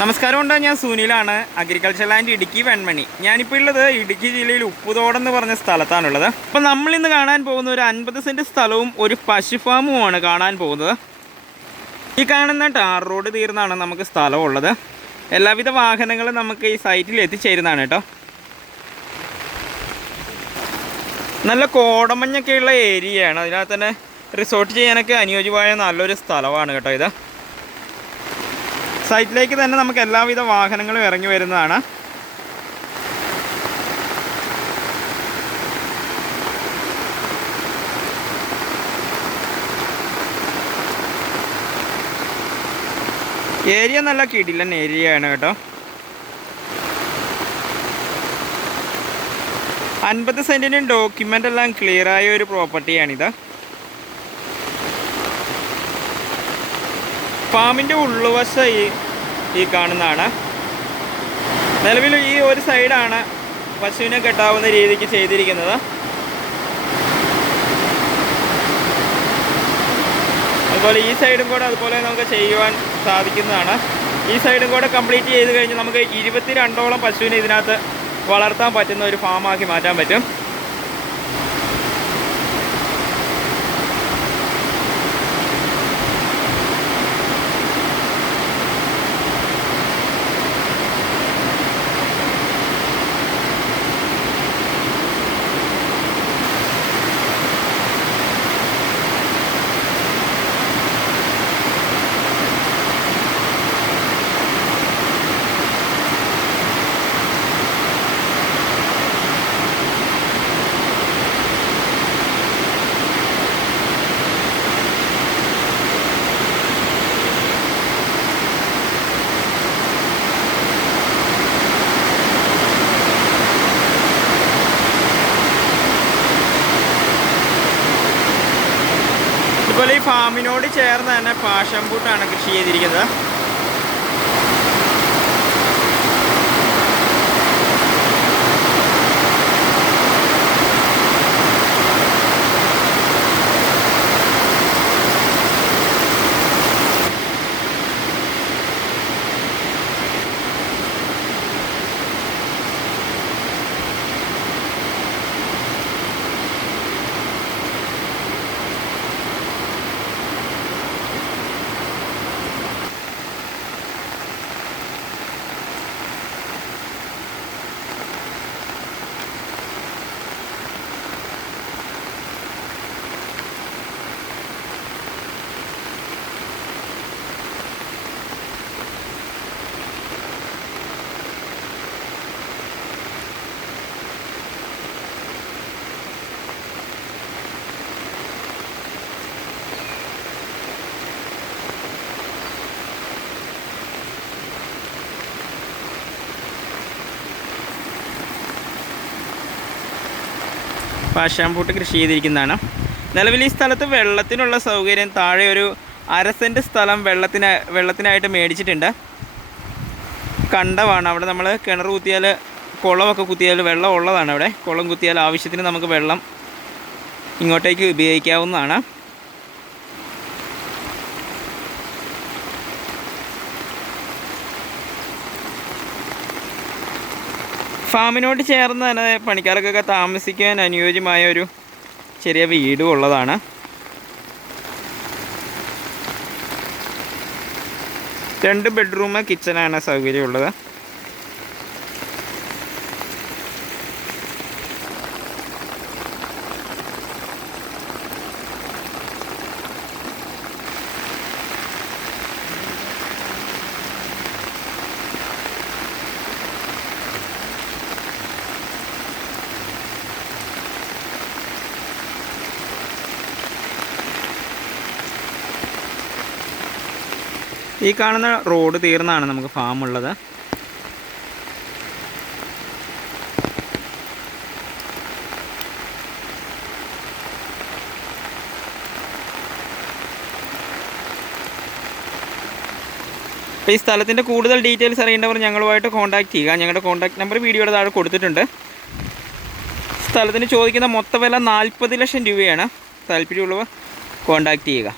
നമസ്കാരം ഉണ്ട് ഞാൻ സുനിലാണ്. Agriculture land Idukki Venmani. ഞാനിപ്പോൾ ഉള്ളത് ഇടുക്കി ജില്ലയിൽ ഉപ്പുതോട് എന്ന് പറഞ്ഞ സ്ഥലത്താണുള്ളത്. അപ്പം നമ്മൾ ഇന്ന് കാണാൻ പോകുന്ന ഒരു അൻപത് സെന്റ് സ്ഥലവും ഒരു പശു ഫാമുമാണ് കാണാൻ പോകുന്നത്. ഈ കാണുന്ന ടാർ റോഡ് തീർന്നാണ് നമുക്ക് സ്ഥലമുള്ളത് എല്ലാവിധ വാഹനങ്ങളും നമുക്ക് ഈ സൈറ്റിൽ എത്തിച്ചേരുന്നതാണ് കേട്ടോ. നല്ല കോടമഞ്ഞൊക്കെയുള്ള ഏരിയയാണ് അതിനകത്ത് തന്നെ റിസോർട്ട് ചെയ്യാനൊക്കെ അനുയോജ്യമായ നല്ലൊരു സ്ഥലമാണ് കേട്ടോ ഇത്. സൈറ്റിലേക്ക് തന്നെ നമുക്ക് എല്ലാവിധ വാഹനങ്ങളും ഇറങ്ങി വരുന്നതാണ്. ഏരിയ നല്ല കിടിലൻ ആണ് കേട്ടോ. അൻപത് സെന്റിനും ഡോക്യുമെന്റ് എല്ലാം ക്ലിയറായ ഒരു പ്രോപ്പർട്ടിയാണിത് ഫാമിന്റെ ഉള്ളുവശം ഈ ഈ കാണുന്നതാണ്. നിലവിൽ ഈ ഒരു സൈഡാണ് പശുവിനെ കെട്ടാവുന്ന രീതിക്ക് ചെയ്തിരിക്കുന്നത്. അതുപോലെ ഈ സൈഡും കൂടെ അതുപോലെ നമുക്ക് ചെയ്യുവാൻ സാധിക്കുന്നതാണ്. ഈ സൈഡും കൂടെ കംപ്ലീറ്റ് ചെയ്ത് കഴിഞ്ഞ് നമുക്ക് ഇരുപത്തി രണ്ടോളം പശുവിനെ ഇതിനകത്ത് വളർത്താൻ പറ്റുന്ന ഒരു ഫാമാക്കി മാറ്റാൻ പറ്റും. അതുപോലെ ഈ ഫാമിനോട് ചേർന്ന് തന്നെ പാഷൻ ബൂട്ടാണ് കൃഷി ചെയ്തിരിക്കുന്നത്. പാശാമ്പൂട്ട് കൃഷി ചെയ്തിരിക്കുന്നതാണ്. നിലവിൽ ഈ സ്ഥലത്ത് വെള്ളത്തിനുള്ള സൗകര്യം താഴെ ഒരു അര സ്ഥലം വെള്ളത്തിന് വെള്ളത്തിനായിട്ട് മേടിച്ചിട്ടുണ്ട്. കണ്ടമാണ് അവിടെ നമ്മൾ കിണർ കുത്തിയാൽ കുളമൊക്കെ കുത്തിയാൽ വെള്ളം ഉള്ളതാണ് അവിടെ. കുളം കുത്തിയാൽ ആവശ്യത്തിന് നമുക്ക് വെള്ളം ഇങ്ങോട്ടേക്ക് ഉപയോഗിക്കാവുന്നതാണ്. ഫാമിനോട് ചേർന്ന് തന്നെ പണിക്കാർക്കൊക്കെ താമസിക്കാൻ അനുയോജ്യമായ ഒരു ചെറിയ വീടും ഉള്ളതാണ്. രണ്ട് ബെഡ്റൂം കിച്ചനാണ് സൗകര്യമുള്ളത്. ഈ കാണുന്ന റോഡ് തീർന്നാണ് നമുക്ക് ഫാം ഉള്ളത്. അപ്പോൾ ഈ സ്ഥലത്തിന്റെ കൂടുതൽ ഡീറ്റെയിൽസ് അറിയേണ്ടവർ ഞങ്ങളുമായിട്ട് കോൺടാക്ട് ചെയ്യുക. ഞങ്ങളുടെ കോൺടാക്ട് നമ്പർ വീഡിയോയുടെ താഴെ കൊടുത്തിട്ടുണ്ട്. സ്ഥലത്തിന് ചോദിക്കുന്ന മൊത്തവില നാൽപ്പത് ലക്ഷം രൂപയാണ്. താല്പര്യമുള്ളവർ കോൺടാക്ട് ചെയ്യുക.